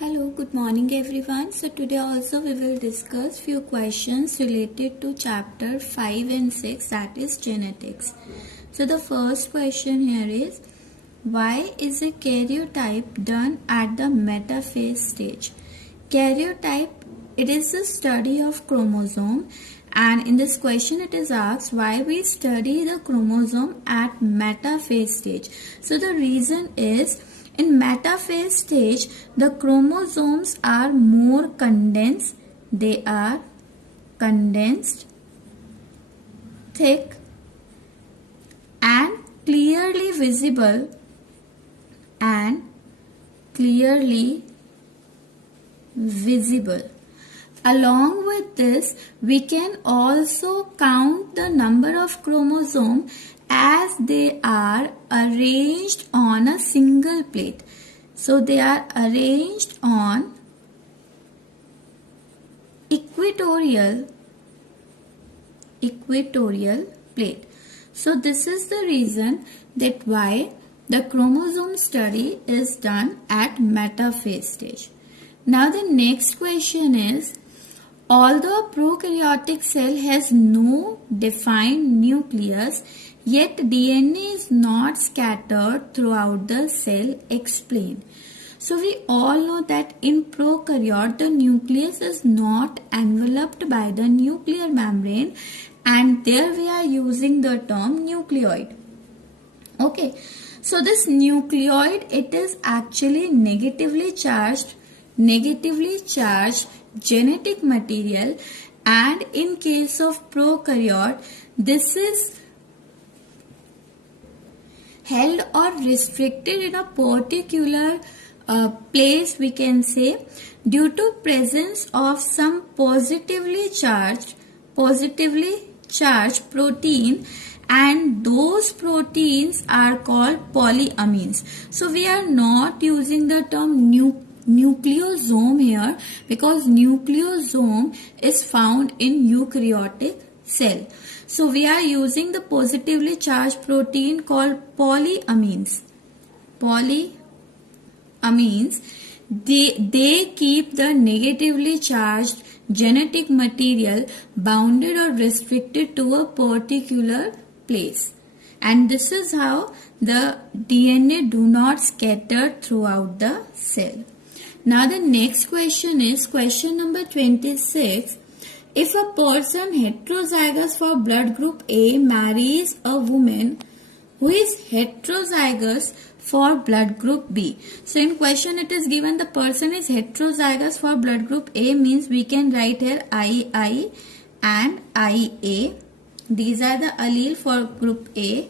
Hello, good morning everyone. So today also we will discuss few questions related to chapter 5 and 6, that is genetics. So the first question here is, why is a karyotype done at the metaphase stage? Karyotype, it is the study of chromosome, and in this question it is asked why we study the chromosome at metaphase stage. So the reason is, in metaphase stage, the chromosomes are more condensed. They are condensed, thick, and clearly visible. Along with this, we can also count the number of chromosomes as they are arranged on a single plate. So they are arranged on equatorial plate. So this is the reason that why the chromosome study is done at metaphase stage. Now the next question is, although a prokaryotic cell has no defined nucleus, yet DNA is not scattered throughout the cell. Explain. So we all know that in prokaryote the nucleus is not enveloped by the nuclear membrane, and there we are using the term nucleoid. Okay, so this nucleoid, it is actually negatively charged genetic material, and in case of prokaryote this is held or restricted in a particular place, we can say, due to presence of some positively charged protein, and those proteins are called polyamines. So we are not using the term nucleosome here, because nucleosome is found in eukaryotic cell. So we are using the positively charged protein called polyamines. They keep the negatively charged genetic material bounded or restricted to a particular place, and this is how the DNA do not scatter throughout the cell. Now the next question is question number 26. If a person heterozygous for blood group A marries a woman who is heterozygous for blood group B. So in question it is given the person is heterozygous for blood group A, means we can write here II and IA. These are the allele for group A.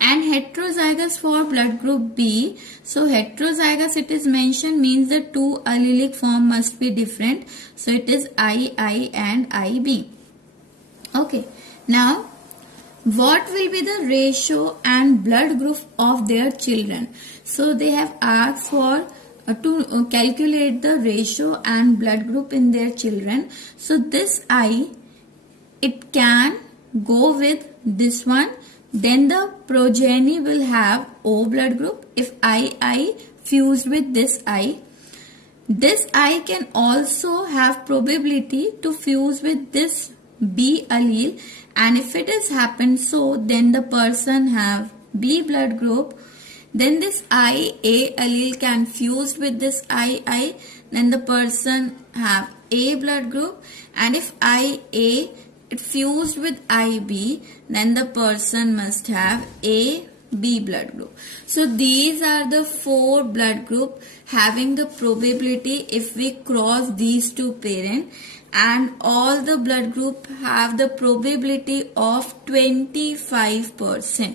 And heterozygous for blood group B. So heterozygous, it is mentioned, means the two allelic form must be different. So it is II and IB. Okay. Now, what will be the ratio and blood group of their children? So they have asked for to calculate the ratio and blood group in their children. So this I, it can go with this one. Then the progeny will have O blood group if II fused with this I. This I can also have probability to fuse with this B allele, and if it has happened so, then the person have B blood group. Then this IA allele can fuse with this II, then the person have A blood group, and if IA it fused with IB, then the person must have AB blood group. So these are the four blood group having the probability if we cross these two parents, and all the blood group have the probability of 25%.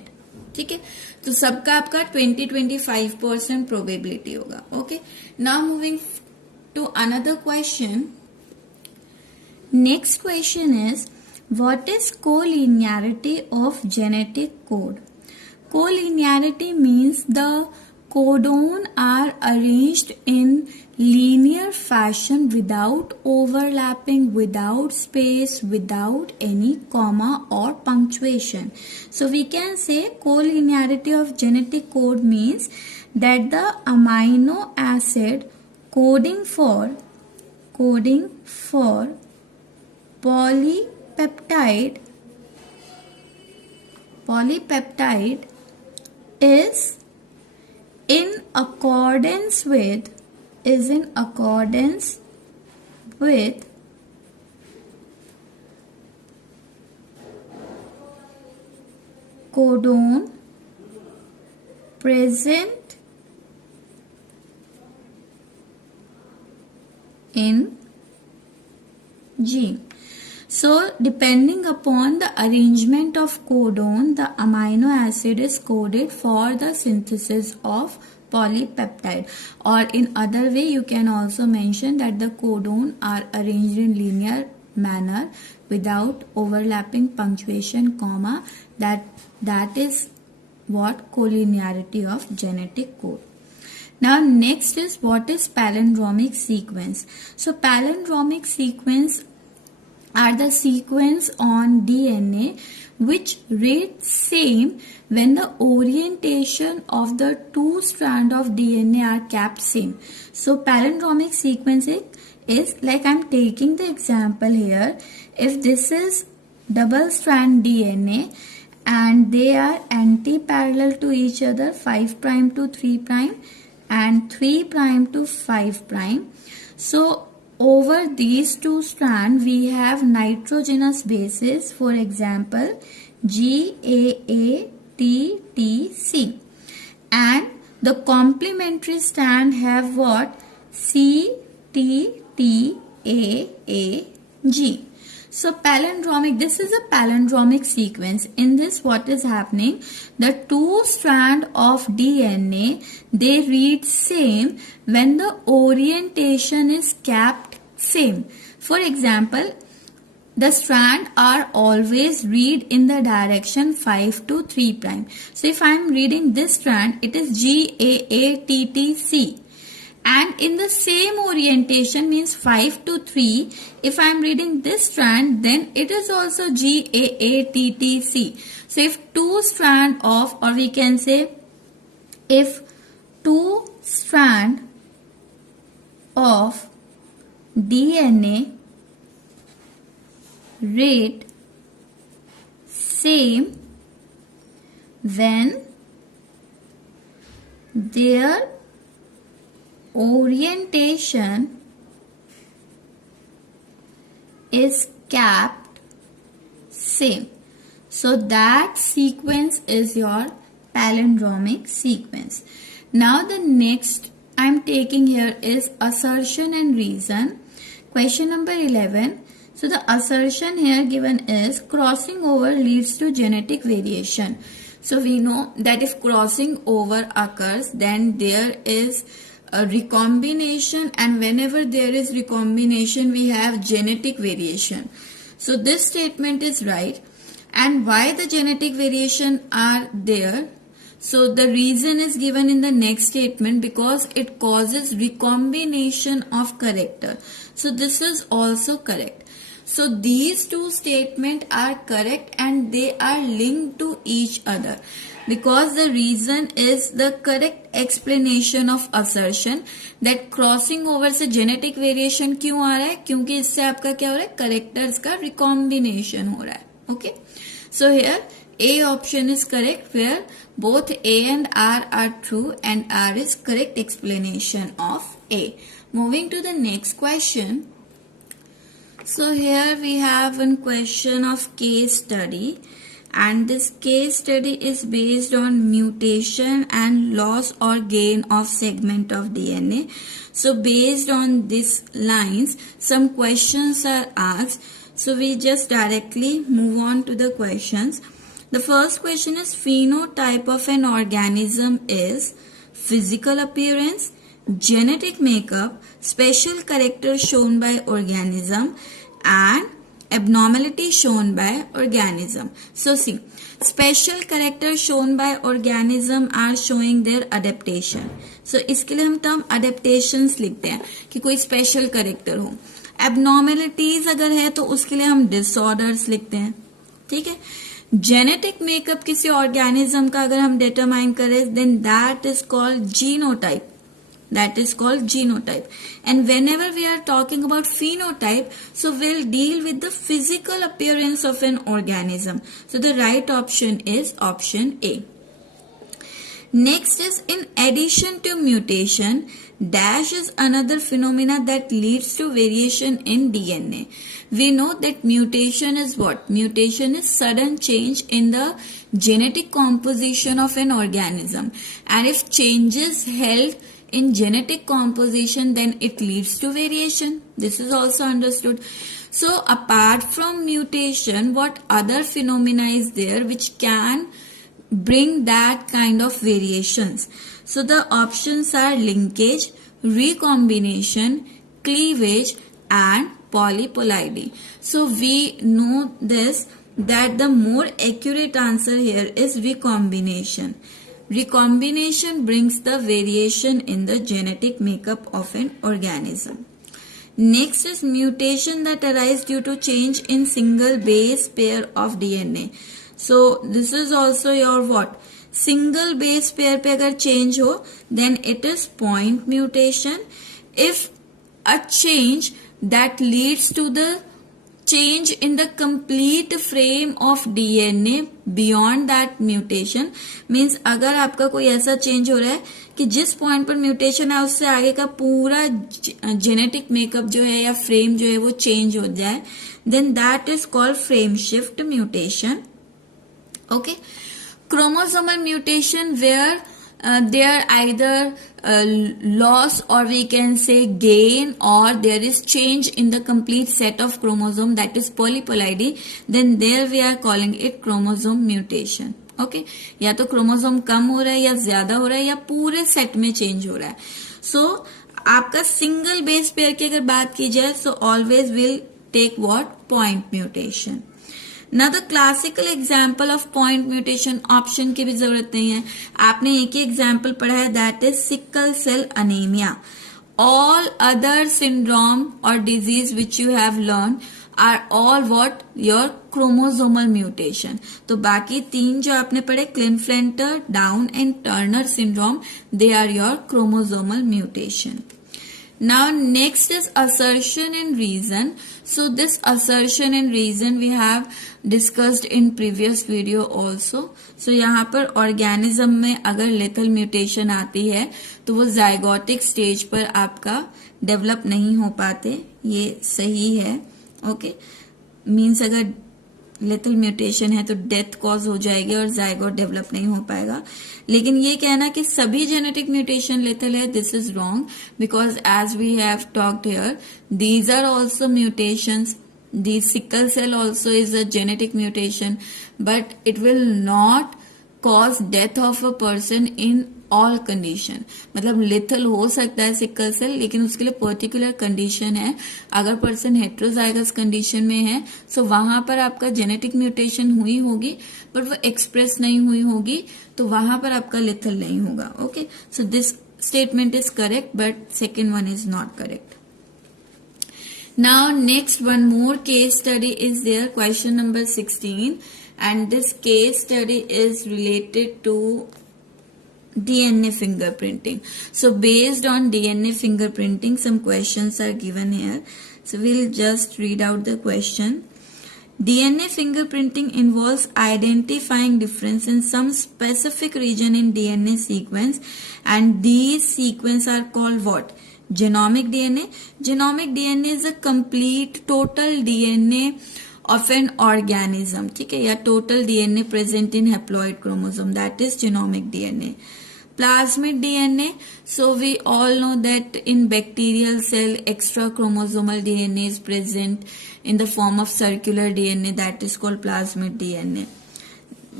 ठीक है, तो सबका आपका 20-25% probability होगा. Okay, now moving to another question. Next question is, what is collinearity of genetic code? Collinearity means the codon are arranged in linear fashion without overlapping, without space, without any comma or punctuation. So we can say collinearity of genetic code means that the amino acid coding for polypeptide is in accordance with codon present in gene. So depending upon the arrangement of codon, the amino acid is coded for the synthesis of polypeptide, or in other way you can also mention that the codon are arranged in linear manner without overlapping punctuation, comma. That is what collinearity of genetic code. Now next is, what is palindromic sequence? So palindromic sequence are the sequence on DNA which read same when the orientation of the two strands of DNA are kept same. So palindromic sequence is like, I'm taking the example here. If this is double strand DNA and they are anti-parallel to each other, 5' to 3' and 3' to 5'. So over these two strands we have nitrogenous bases, for example GAATTC, and the complementary strand have what? CTTAAG. So palindromic, this is a palindromic sequence. In this, what is happening? The two strands of DNA, they read same when the orientation is kept same. For example, the strand are always read in the direction 5 to 3'. So if I am reading this strand, it is GAATTC. And in the same orientation, means 5 to 3, if I am reading this strand, then it is also GAATTC. So if two strand of, or we can say, if two strand of DNA read same when their orientation is kept same. So that sequence is your palindromic sequence. Now the next I'm taking here is assertion and reason. Question number 11. So the assertion here given is crossing over leads to genetic variation. So we know that if crossing over occurs, then there is a recombination, and whenever there is recombination we have genetic variation. So this statement is right. And why the genetic variation are there? So the reason is given in the next statement, because it causes recombination of character. So this is also correct. So these two statements are correct and they are linked to each other, because the reason is the correct explanation of assertion that crossing over से genetic variation क्यों आ रहा है? क्योंकि इससे आपका क्या हो रहा है? Characters का recombination हो रहा है. Okay. So here A option is correct, where both A and R are true and R is correct explanation of A. Moving to the next question. So here we have one question of case study, and this case study is based on mutation and loss or gain of segment of DNA. So based on these lines, some questions are asked. So we just directly move on to the questions. The first question is, phenotype of an organism is physical appearance, genetic makeup, special character shown by organism, and abnormality shown by organism. So see, special character shown by organism are showing their adaptation. So इसके लिए हम term adaptations लिखते हैं कि कोई special character हो. Abnormalities अगर है तो उसके लिए हम disorders लिखते हैं. ठीक है. Genetic makeup किसी organism का अगर हम determine करें, then that is called genotype. that is called genotype. And whenever we are talking about phenotype, so we'll deal with the physical appearance of an organism. So the right option is option A. Next is, in addition to mutation, dash is another phenomena that leads to variation in DNA. We know that mutation is what? Mutation is sudden change in the genetic composition of an organism. And if changes held in genetic composition, then it leads to variation. This is also understood. So apart from mutation, what other phenomena is there which can bring that kind of variations? So the options are linkage, recombination, cleavage and polyploidy. So we know this, that the more accurate answer here is recombination. Recombination brings the variation in the genetic makeup of an organism. Next is mutation that arise due to change in single base pair of DNA. So this is also your what? Single base pair पे अगर change हो, then it is point mutation. If a change that leads to the change in the complete frame of DNA beyond that mutation, means अगर आपका कोई ऐसा change हो रहा है कि जिस point पर mutation है उससे आगे का पूरा genetic makeup जो है या frame जो है वो change हो जाए, then that is called frame shift mutation. Okay, chromosomal mutation where they are either loss or we can say gain, or there is change in the complete set of chromosome, that is polyploidy, then there we are calling it chromosome mutation. Okay, या तो chromosome कम हो रहा है या ज्यादा हो रहा है या पूरे सेट में चेंज हो रहा है. सो आपका सिंगल बेस पेयर की अगर बात की जाए, so always will take what? Point mutation. ना the classical example of point mutation, option की भी जरूरत नहीं है, आपने एक ही एग्जाम्पल पढ़ा है, that is sickle cell anaemia. All other syndrome और disease which you have learn are all what? Your chromosomal mutation. तो बाकी तीन जो आपने पढ़े, Klinefelter, Down and Turner syndrome, they are your chromosomal mutation. Now next is assertion and reason. So this assertion and reason we have discussed in previous video also. So यहाँ पर organism में अगर lethal mutation आती है तो वो zygotic stage पर आपका develop नहीं हो पाते, ये सही है. Okay, means अगर लेथल म्यूटेशन है तो डेथ कॉज हो जाएगी और जाइगोट डेवलप नहीं हो पाएगा. लेकिन ये कहना कि सभी जेनेटिक म्यूटेशन लेथल है, this is wrong, because as we have talked here, these are also mutations. The sickle cell also is a genetic mutation, but it will not cause death of a person in all condition. मतलब lethal हो सकता है sickle cell, लेकिन उसके लिए particular condition है. अगर person heterozygous condition में है, सो वहां पर आपका जेनेटिक म्यूटेशन हुई होगी बट वो एक्सप्रेस नहीं हुई होगी, तो वहां पर आपका लेथल नहीं होगा. Okay, so this statement is correct, but second one is not correct. Now next one more case study is there, question number 16, and this case study is related to DNA fingerprinting. So based on DNA fingerprinting, some questions are given here. So we'll just read out the question. DNA fingerprinting involves identifying difference in some specific region in DNA sequence, and these sequence are called what? Genomic DNA. Genomic DNA is a complete total DNA of an organism, ठीक है, या total DNA present in haploid chromosome, that is genomic DNA. Plasmid DNA, so we all know that in bacterial cell extra chromosomal DNA is present in the form of circular DNA, that is called plasmid DNA.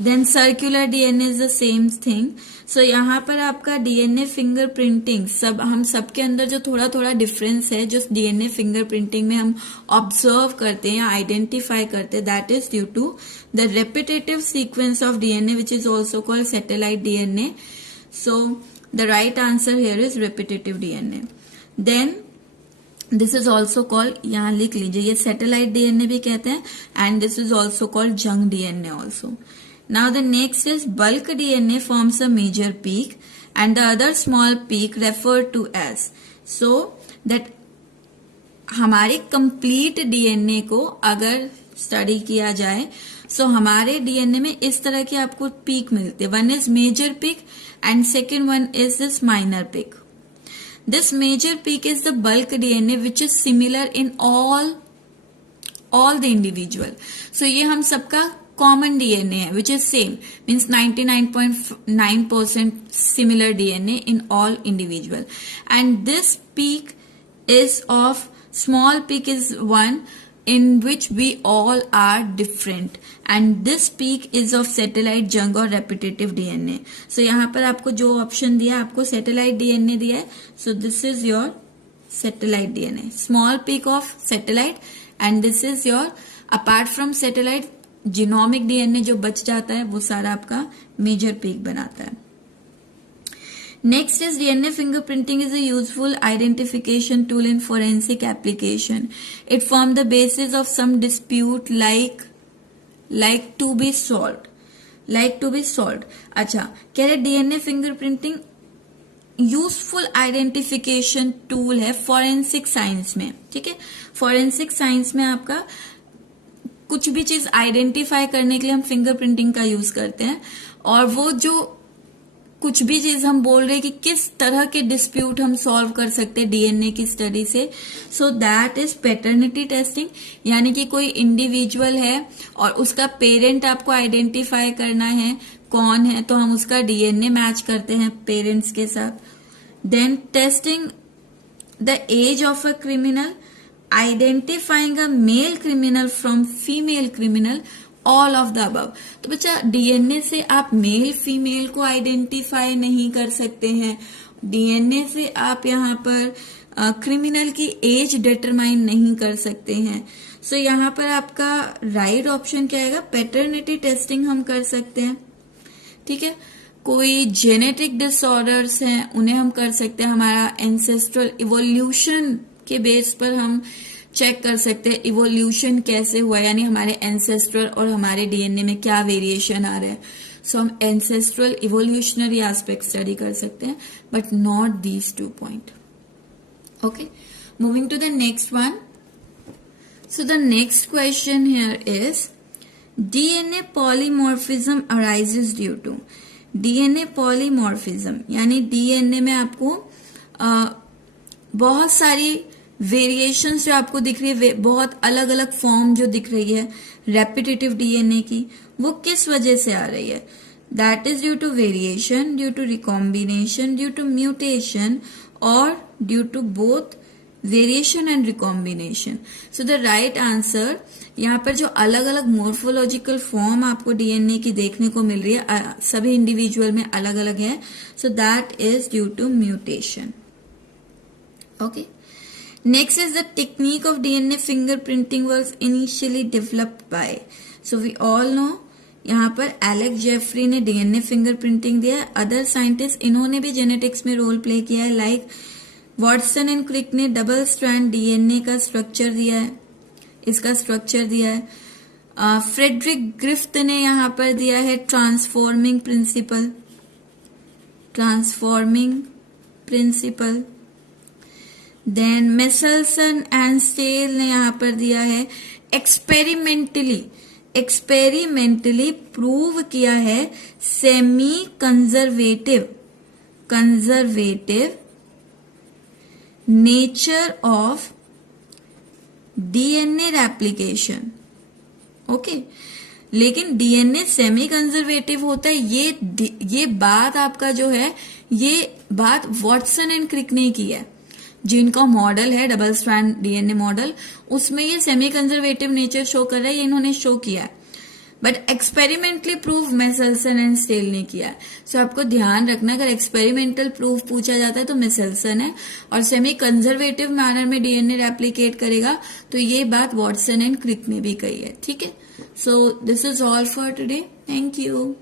Then circular DNA is the same thing. So यहाँ पर आपका DNA fingerprinting, सब हम सबके अंदर जो थोड़ा थोड़ा डिफरेंस है, जो DNA फिंगरप्रिंटिंग में हम ऑब्जर्व करते हैं या आइडेंटिफाई करते हैं, that is due to the repetitive sequence of DNA which is also called satellite DNA. So the right answer here is repetitive DNA. Then this is also called, यहाँ लिख लीजिए, ये सैटेलाइट DNA भी कहते हैं, and this is also called junk DNA also. Now the next is bulk DNA forms a major peak and the other small peak referred to as. So that हमारे complete DNA को अगर study किया जाए सो हमारे DNA में इस तरह की आपको पीक मिलती है. One is major peak and second one is this minor peak. This major peak is the bulk DNA which is similar in all the individual. So ये हम सबका कॉमन डीएनए है which is same, means 99.9% similar DNA in all individual. And this peak is of small peak is one in which we all are different and this peak is of satellite junk or repetitive DNA. So यहाँ पर आपको जो option दिया है आपको satellite DNA दिया है. So this is your satellite DNA, small peak of satellite and this is your apart from satellite genomic DNA जो बच जाता है वो सारा आपका major peak बनाता है. Next is DNA fingerprinting is a useful identification tool in forensic application. It forms the basis of some dispute like to be solved. अच्छा, कह रहे DNA fingerprinting useful identification tool है फॉरेंसिक साइंस में. ठीक है, forensic science में आपका कुछ भी चीज आइडेंटिफाई करने के लिए हम फिंगरप्रिंटिंग का यूज करते हैं. और वो जो कुछ भी चीज हम बोल रहे हैं कि किस तरह के डिस्प्यूट हम सॉल्व कर सकते हैं डीएनए की स्टडी से. सो दैट इज पैटर्निटी टेस्टिंग. यानी कि कोई इंडिविजुअल है और उसका पेरेंट आपको आइडेंटिफाई करना है कौन है, तो हम उसका डीएनए मैच करते हैं पेरेंट्स के साथ. Then testing the age of a criminal, identifying a male criminal from female criminal, all of the above. तो बच्चा डीएनए से आप मेल फीमेल को आइडेंटिफाई नहीं कर सकते हैं. डीएनए से आप यहाँ पर क्रिमिनल की एज डिटरमाइन नहीं कर सकते हैं. सो यहाँ पर आपका राइट ऑप्शन क्या आएगा, पैटर्निटी टेस्टिंग हम कर सकते हैं. ठीक है, कोई जेनेटिक डिसऑर्डर्स हैं उन्हें हम कर सकते हैं. हमारा एंसेस्ट्रल इवोल्यूशन के बेस पर हम चेक कर सकते हैं इवोल्यूशन कैसे हुआ, यानी हमारे एंसेस्ट्रल और हमारे डीएनए में क्या वेरिएशन आ रहा है. सो हम एंसेस्ट्रल इवोल्यूशनरी एस्पेक्ट स्टडी कर सकते हैं but not these 2 point. Okay, moving to the next one. So the next question here is DNA polymorphism arises due to. DNA polymorphism यानी डीएनए में आपको बहुत सारी वेरिएशंस जो आपको दिख रही है, बहुत अलग अलग फॉर्म जो दिख रही है रेपिटेटिव डीएनए की, वो किस वजह से आ रही है. That is due to variation, due to recombination, due to mutation और due to both variation and recombination. So the right answer, यहाँ पर जो अलग अलग मोर्फोलॉजिकल फॉर्म आपको डीएनए की देखने को मिल रही है सभी इंडिविजुअल में अलग अलग है. So that is due to mutation. Okay, next is the technique of DNA fingerprinting was initially developed by. So we all know यहाँ पर एलेक्स जेफरी ने डीएनए फिंगरप्रिंटिंग दिया है. अदर साइंटिस्ट इन्होंने भी जेनेटिक्स में रोल प्ले किया है, लाइक वॉटसन एंड क्रिक ने डबल स्ट्रैंड डीएनए का स्ट्रक्चर दिया है, इसका स्ट्रक्चर दिया है. फ्रेडरिक ग्रिफ्थ ने यहाँ पर दिया है transforming principle. Then Meselson and Stahl ने यहाँ पर दिया है एक्सपेरिमेंटली प्रूव किया है semi conservative nature of DNA replication. Okay, लेकिन डीएनए सेमी कंजर्वेटिव होता है, ये बात आपका जो है ये बात वॉटसन एंड क्रिक ने की है. जिनका मॉडल है डबल स्ट्रैंड डीएनए मॉडल, उसमें ये सेमी कंजर्वेटिव नेचर शो कर रहा है, ये इन्होंने शो किया है. But experimentally proof Meselson and Stahl ने किया है. सो आपको ध्यान रखना, अगर एक्सपेरिमेंटल प्रूफ पूछा जाता है तो मेसलसन है, और सेमी कंजर्वेटिव मैनर में डीएनए रेप्लिकेट करेगा तो ये बात वॉटसन एंड क्रिक ने भी कही है. ठीक है, so this is all for today. Thank you.